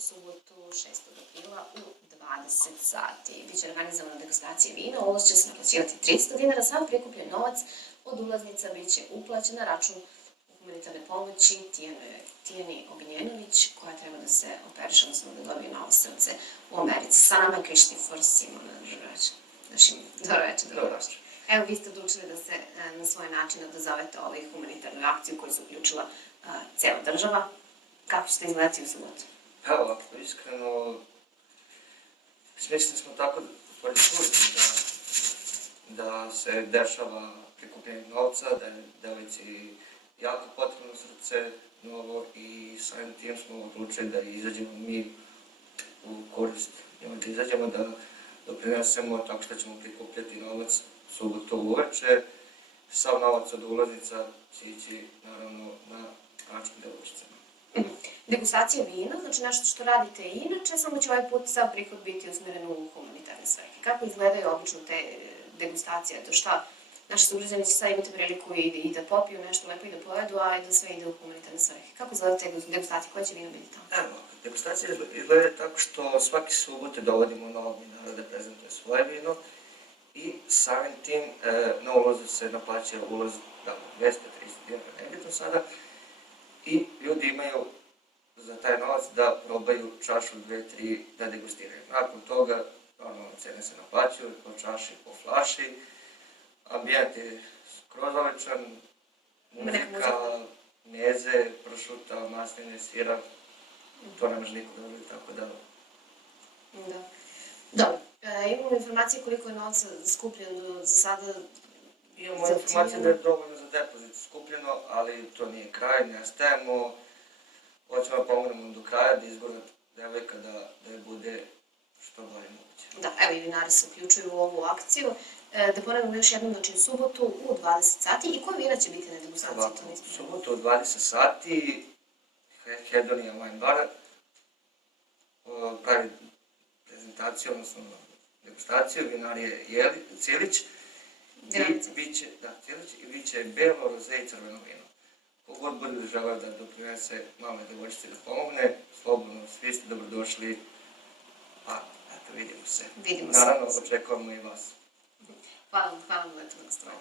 subotu 6. aprila u 20 sati. Biće organizovana degustacija vina, ulaz će se naplaćivati 300 dinara, sam prikupljen novac od ulaznica biće uplaćen na račun humanitarne pomoći Tijani Ognjenović, koja treba da se operiše, odnosno da dobije novo srce u Americi. Sa nama je Krištofor Simona. Dobro večer, dobrodošli. Evo, vi ste odlučili da se na svoj način odazovete ovoj humanitarnoj akciju koju se uključila cela država. Kako ćete izgledati u subotu? Evo, ovako, iskreno, smislili smo tako pored službi da se dešava prikupljenje novca, da je devojci jako potrebno srce novo i samim tim smo odlučili da izađemo mi u korist. Da izađemo da doprinesemo tako što ćemo prikupljati novac subotu uveče. Sav novac od ulaznica će ići, naravno, na račun devojčicama. Degustacija vina, znači nešto što radite i inače, samo će ovaj put sav prihod biti usmeren u humanitarne svrhe. Kako izgledaju obično te degustacije? To šta? Naši sugrađani će sad imati priliku i da popiju nešto lepo i da pojedu, a i da sve ide u humanitarne svrhe. Kako izgledaju te degustacije? Koje će vino biti tamo? Evo, degustacija izgleda tako što svaki subote dovodimo novog vinara da prezentuje svoje vino i samim tim na ulazu se naplaćuje ulaz 200-300 dinara, nebitno sada, i ljudi imaju za taj novac da probaju čašu, 2-3 da degustiraju. Nakon toga, cene se naplaćuju po čaši, po flaši, ambijent je skroz odličan, muzika, meze, pršuta, masline, sira, to ne može niko dobiti, tako da... Dobro, imamo informacije koliko je novca skupljeno za sada? Imamo informacije da je dovoljno za depozit skupljeno, ali to nije kraj, ne stajemo. Hoćemo da pomognemo do kraja, da izgura devojka da je bude što bolje moguće. Da, evo i vinari se uključuju u ovu akciju. Da ponavljamo još jednom, znači u subotu u 20 sati. I koje vina će biti na degustaciji? U subotu u 20 sati Hedonija Wine Bar pravi prezentaciju, odnosno degustaciju, vinar je Cilić. I bit će belo, roze i crveno vino. Kogod bude želeo da doprinese maloj devojčici da pomogne, slobodno, svi ste dobrodošli, pa eto, vidimo se. Naravno, očekujemo i vas. Hvala vam, lepo na stranu.